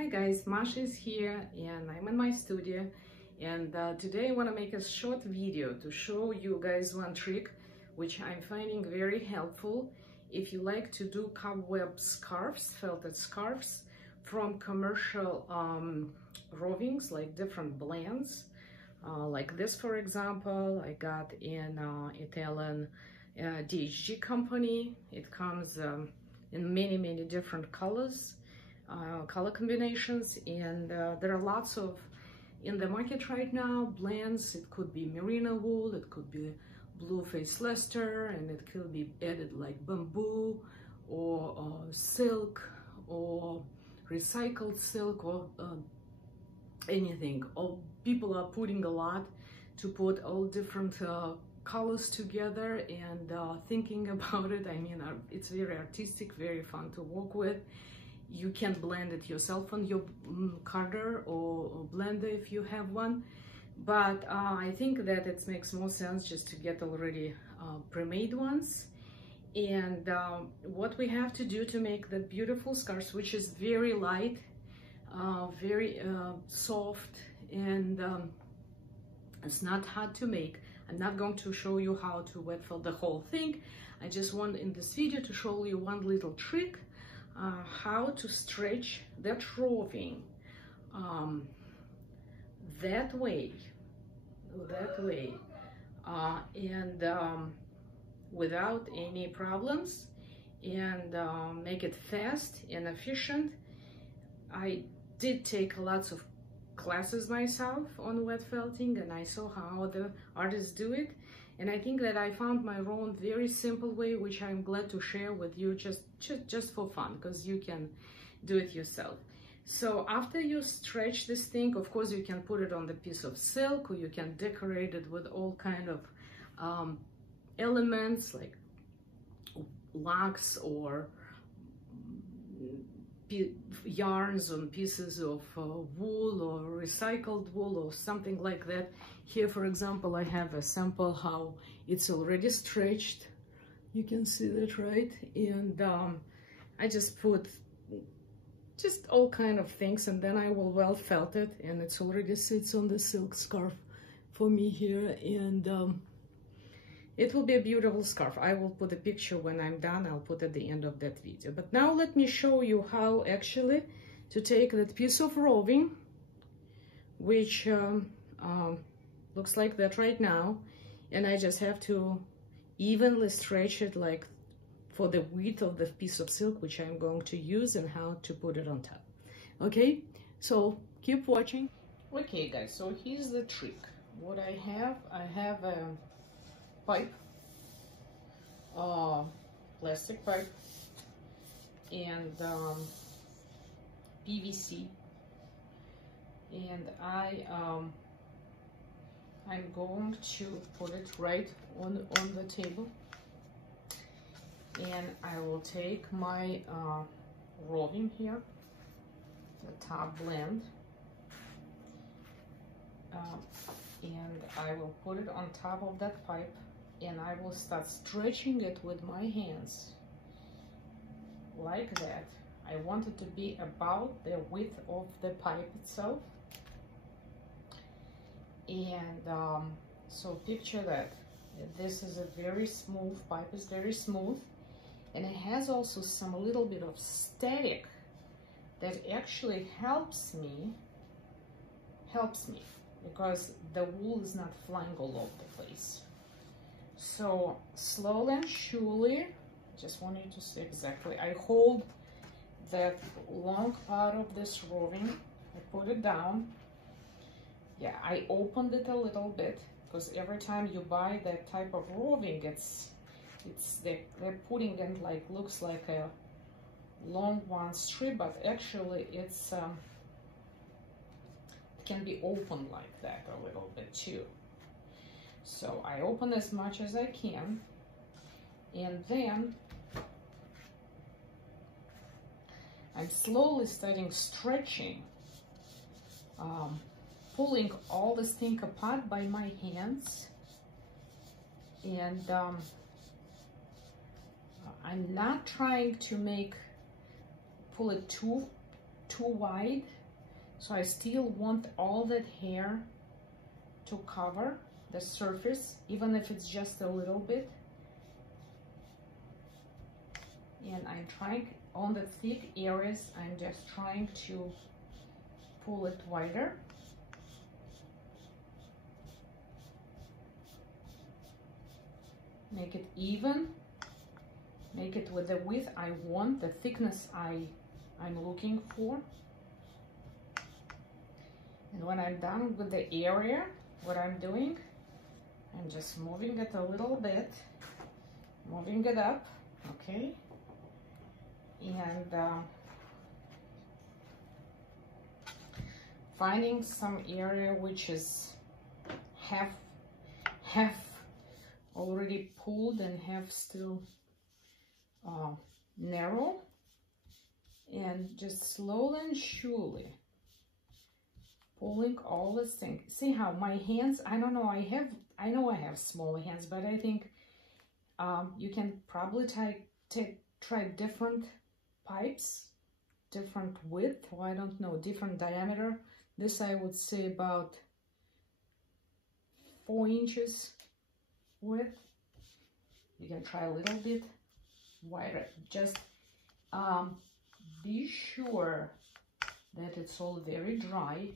Hi guys, Masha is here and I'm in my studio, and today I want to make a short video to show you guys one trick which I'm finding very helpful if you like to do cobweb scarves, felted scarves from commercial rovings, like different blends, like this for example I got in Italian DHG company. It comes in many different colors, color combinations, and there are lots of in the market right now blends. It could be merino wool, it could be blue face Leicester, and it could be added like bamboo or silk or recycled silk or anything. All people are putting a lot to put all different colors together and thinking about it. I mean, it's very artistic, very fun to work with. You can blend it yourself on your carder or blender if you have one, but I think that it makes more sense just to get already pre-made ones. And what we have to do to make the beautiful scarves, which is very light, very soft, and it's not hard to make. I'm not going to show you how to wet felt the whole thing. I just want in this video to show you one little trick, how to stretch that roving that way, and without any problems, and make it fast and efficient. I did take lots of classes myself on wet felting, and I saw how other artists do it, and I think that I found my own very simple way, which I'm glad to share with you just for fun, because you can do it yourself. So after you stretch this thing, of course you can put it on the piece of silk, or you can decorate it with all kind of elements like wax or yarns on pieces of wool or recycled wool or something like that. Here for example I have a sample how it's already stretched. You can see that, right? And I just put just all kind of things, and then I will well felt it, and it's already sits on the silk scarf for me here, and it will be a beautiful scarf. I will put a picture when I'm done. I'll put at the end of that video. But now let me show you how actually to take that piece of roving, which looks like that right now, and I just have to evenly stretch it like for the width of the piece of silk which I'm going to use, and how to put it on top. Okay, so keep watching. Okay guys, so here's the trick. What I have a pipe, plastic pipe, and PVC, and I'm going to put it right on the table, and I will take my roving here, the top blend, and I will put it on top of that pipe, and I will start stretching it with my hands like that. I want it to be about the width of the pipe itself, and so picture that this is a very smooth pipe. It's very smooth, and it has also some little bit of static that actually helps me because the wool is not flying all over the place. So slowly and surely, just want you to see exactly, I hold that long part of this roving, I put it down. Yeah, I opened it a little bit, because every time you buy that type of roving, they're putting it like, looks like a long one strip, but actually it's it can be opened like that a little bit too. So I open as much as I can, and then I'm slowly starting stretching, pulling all this thing apart by my hands, and I'm not trying to pull it too too wide, so I still want all that hair to cover the surface, even if it's just a little bit. And I'm trying, on the thick areas, I'm just trying to pull it wider. Make it even, make it with the width I want, the thickness I'm looking for. And when I'm done with the area, what I'm doing, I'm just moving it a little bit, moving it up, okay? And finding some area which is half already pulled and half still narrow, and just slowly and surely pulling all this thing. See how my hands, I don't know, I know I have small hands, but I think you can probably try different pipes, different width, or I don't know, different diameter. This I would say about 4 inches width. You can try a little bit wider. Just be sure that it's all very dry.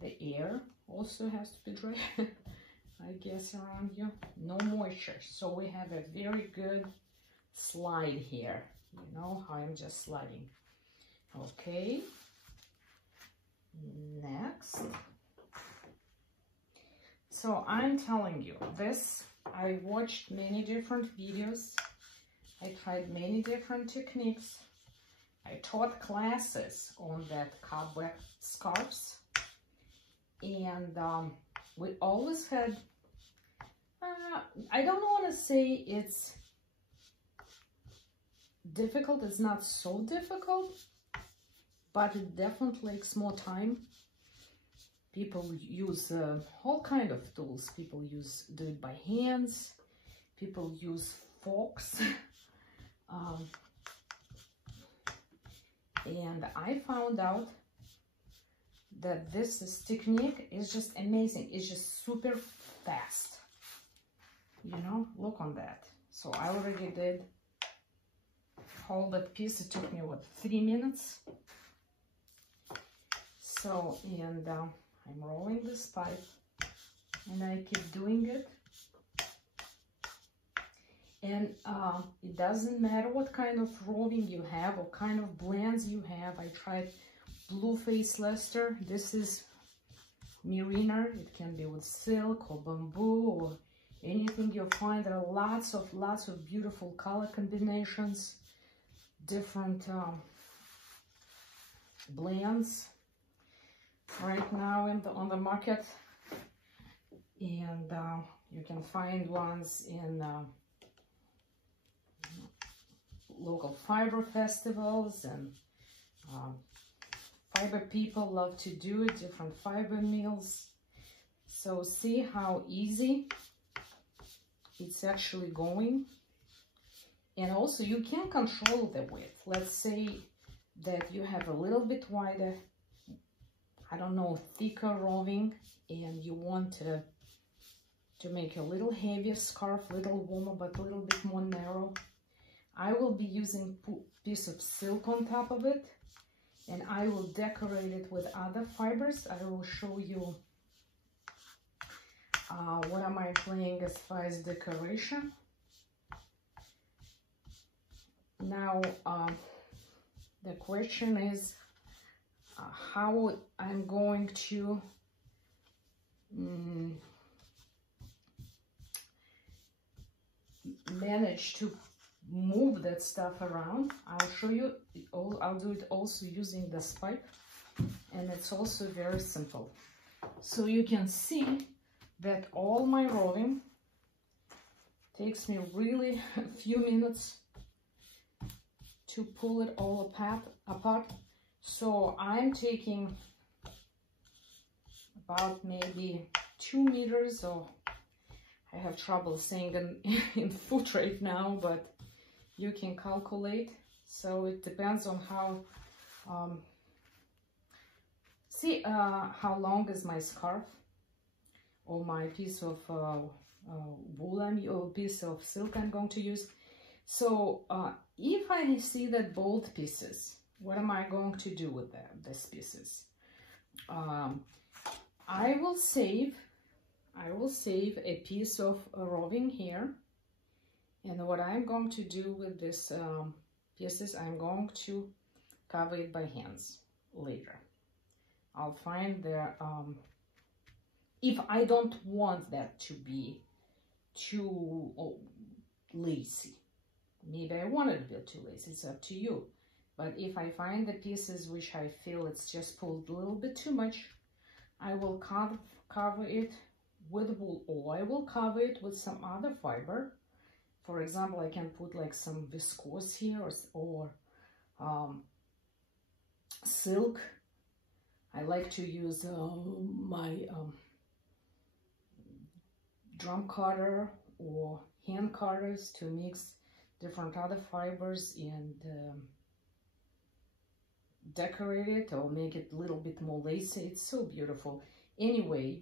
The air also has to be dry, I guess, around you. No moisture, so we have a very good slide here. You know how I'm just sliding. Okay, next. So I'm telling you this, I watched many different videos, I tried many different techniques, I taught classes on that cobweb scarves, and we always had, I don't want to say it's difficult, it's not so difficult, but it definitely takes more time. People use all kind of tools. People do it by hands. People use forks. And I found out that this technique is just amazing. It's just super fast. You know, look on that. So I already did hold that piece. It took me, what, 3 minutes? So, and I'm rolling this pipe, and I keep doing it. And it doesn't matter what kind of roving you have, what kind of blends you have. I tried blue face luster. This is merino. It can be with silk or bamboo or anything you find. There are lots of beautiful color combinations, different blends right now on the market, and you can find ones in local fiber festivals, and fiber people love to do it, different fiber mills. So see how easy it's actually going. And also you can control the width. Let's say that you have a little bit wider, I don't know, thicker roving, and you want to make a little heavier scarf, little warmer, but a little bit more narrow. I will be using a piece of silk on top of it, and I will decorate it with other fibers. I will show you what am I playing as far as decoration. Now, the question is how I'm going to manage to move that stuff around. I'll show you. I'll do it also using this pipe, and it's also very simple. So you can see that all my roving takes me really a few minutes to pull it all apart. So I'm taking about maybe 2 meters, or I have trouble saying in foot right now, but you can calculate. So it depends on how See how long is my scarf or my piece of wool or piece of silk I'm going to use. So if I see that both pieces, what am I going to do with these pieces? I will save a piece of roving here, and what I'm going to do with this pieces, I'm going to cover it by hands later. I'll find the if I don't want that to be too lacy, maybe I want it to be too lacy, it's up to you. But if I find the pieces which I feel it's just pulled a little bit too much, I will cover it with wool, or I will cover it with some other fiber. For example, I can put like some viscose here or silk. I like to use my drum cutter or hand cutters to mix different other fibers and decorate it or make it a little bit more lacy. It's so beautiful. Anyway,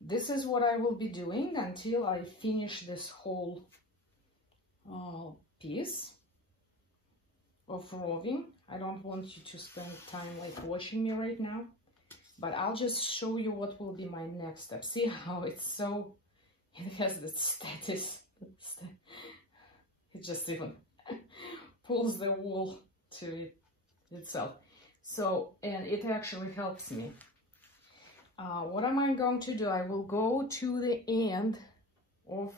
this is what I will be doing until I finish this whole piece of roving. I don't want you to spend time like watching me right now, but I'll just show you what will be my next step. See how it's so, it has the status, it just even pulls the wool to itself. So, and it actually helps me. What am I going to do? I will go to the end of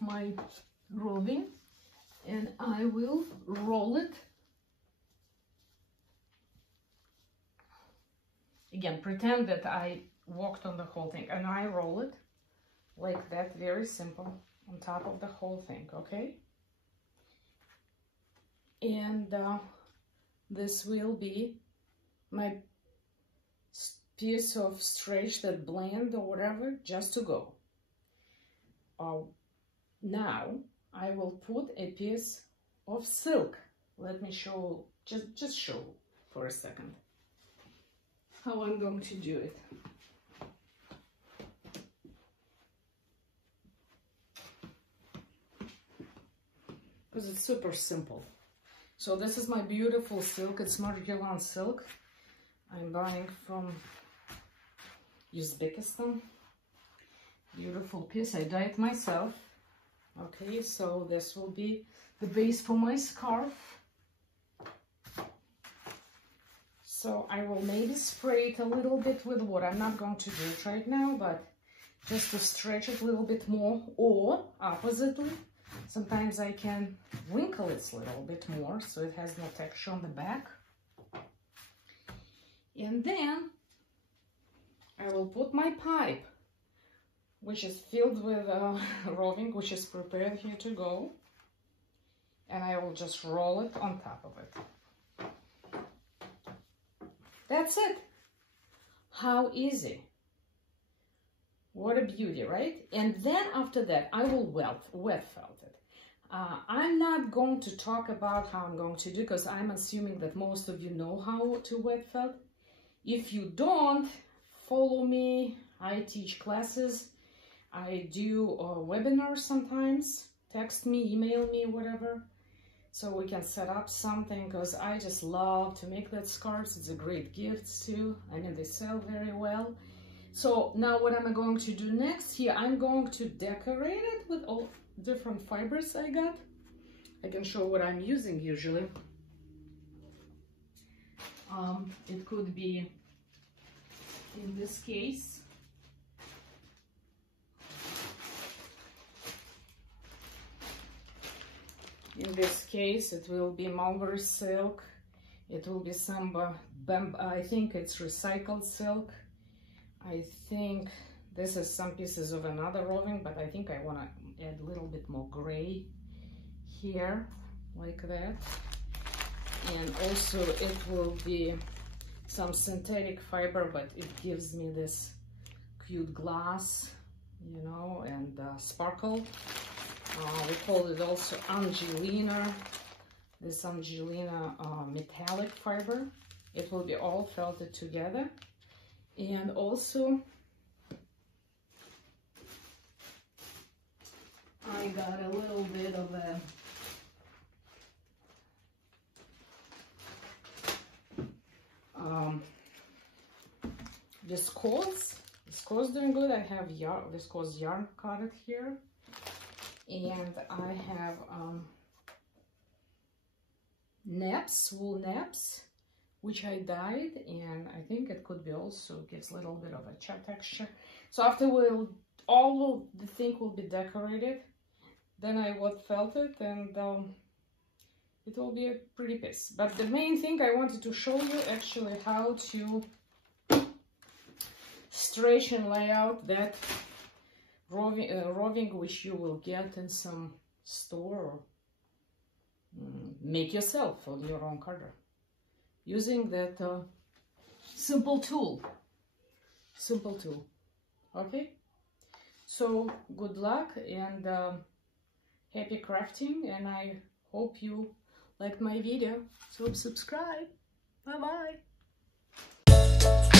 my roving, and I will roll it. Again, pretend that I walked on the whole thing, and I roll it like that, very simple, on top of the whole thing, okay? And this will be my piece of stretch, that blend or whatever, just to go. Now I will put a piece of silk. Let me show, just show for a second how I'm going to do it. Because it's super simple. So this is my beautiful silk. It's Margilan silk. I'm buying from Uzbekistan. Beautiful piece. I dyed it myself. Okay, so this will be the base for my scarf. So I will maybe spray it a little bit with water. I'm not going to do it right now, but just to stretch it a little bit more, or oppositely, sometimes I can wrinkle it a little bit more so it has no texture on the back. And then I will put my pipe, which is filled with roving, which is prepared here to go, and I will just roll it on top of it. That's it. How easy. What a beauty, right? And then after that, I will wet felt it. I'm not going to talk about how I'm going to do, because I'm assuming that most of you know how to wet felt. If you don't, follow me. I teach classes. I do webinars sometimes. Text me, email me, whatever, so we can set up something, because I just love to make that scarves. It's a great gift too. I mean, they sell very well. So now what am I going to do next? Here I'm going to decorate it with all different fibers I got. I can show what I'm using usually. It could be, in this case, it will be mulberry silk. It will be some I think it's recycled silk. I think this is some pieces of another roving, but I think I want to add a little bit more gray here, like that. And also it will be some synthetic fiber, but it gives me this cute glass, you know, and sparkle. We call it also Angelina, this Angelina metallic fiber. It will be all felted together. And also I got a little bit of a viscose. Viscose doing good. I have viscose yarn carded here, and I have naps, wool naps, which I dyed, and I think it could be also gives a little bit of a chat texture. So after the thing will be decorated, then I would felt it, and it will be a pretty piece. But the main thing I wanted to show you actually how to stretch and lay out that roving, which you will get in some store or make yourself on your own color using that simple tool. Okay, so good luck and happy crafting, and I hope you liked my video. So subscribe. Bye bye.